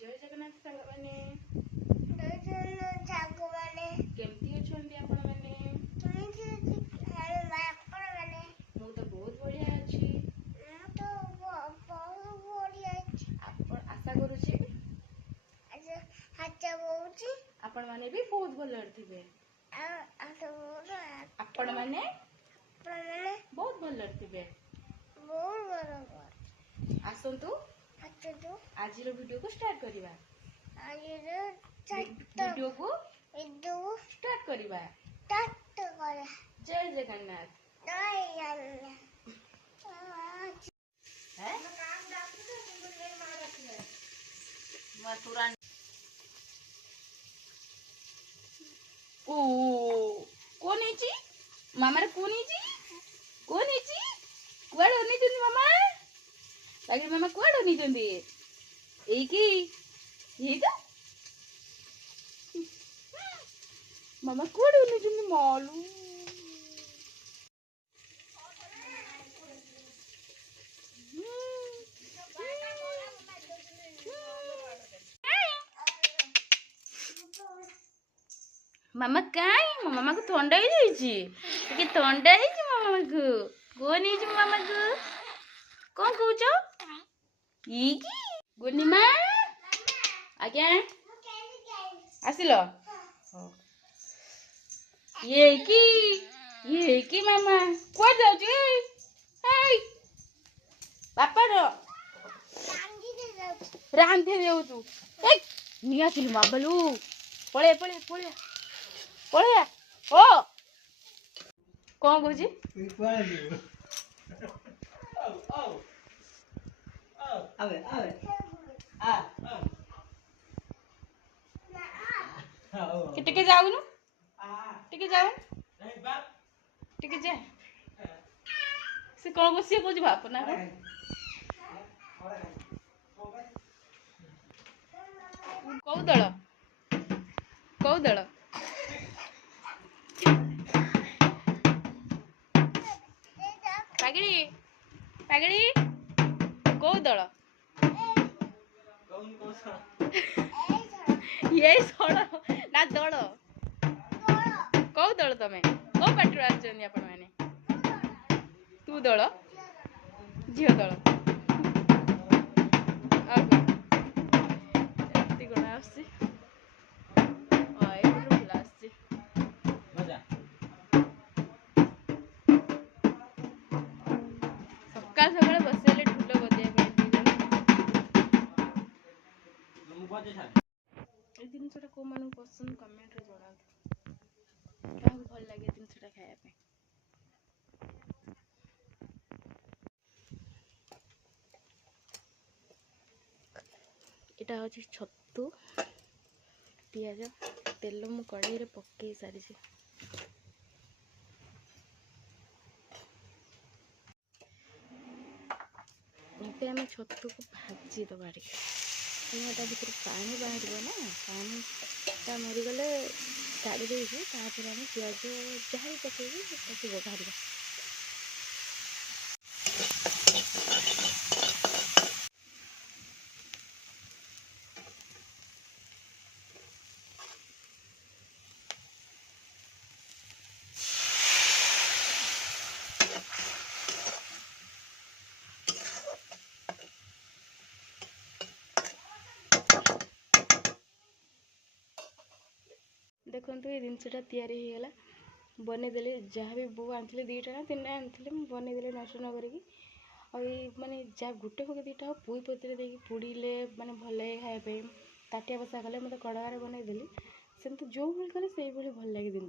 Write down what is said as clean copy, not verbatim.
जय जगन्नाथ सांग माने केमती अछंती आपण माने मु तो बहुत बढ़िया अछि आपण आशा करूची आपण माने भी बहुत भल थिबे आपण माने बहुत भल थिबे आसंतु आज वीडियो को स्टार्ट करिबा वीडियो को स्टार्ट करिबा जय जगन्नाथ मथुरा ओ कोन हेची मामा रे कोन हेची कुआड ओनी जंदी मामा लागे मामा कुआड ओनी जंदी एकी हेगा मामा कुआड ओनी जंदी मालू मामा काई मामा को ठंडा ही जाइए कि ठंडा ही मामा को कौन है मामा को कौन कहूच गुनिमा आज्ञा आसिल ये की मामा कुआ जाउची बापा रो रांधे जाउचू निया सिल बाबलू पळे पळे पळे पळे ओ कौन कहूची टिके जाऊनु टिके जाऊ टिके जा से कौन को से कहूची बाप ना कौ दल पागड़ी पागड़ी कौ दल ये सड़ ना दल कौ दल तमें कौ पार्टी आसुचंदी आपण माने तू दल झियो दल सकाल सकाल बसले ढोल बजाय जिनसा को मन पसंद कमेंट रे जणा क्या भल लगे जिनसा खाया पे एटा होची छत्तू पियाज तेल मु कड़ाई रे पक्के सारी छे इते हम छत्तू को भाजी दबा रे एटा भीतर पानी बाहर ना पानी ता मरी गले काढ़ी देइछु तापर हम पियाज जहां पकेबी ताकि बघारिबा देखो ये जिनसा तैयारी होगा बनईदे जहाँ भी बो आनी दीटा ना तीन आनी बनईदे नष्ट न करी माने जहाँ गोटे हो दीटा हो पुई पत्र दे पोड़े माने भल लगे खायापी ताटिया बसा कले मतलब कड़ारे बनईदेली सेमती जो भाई कले से भल लगे जिन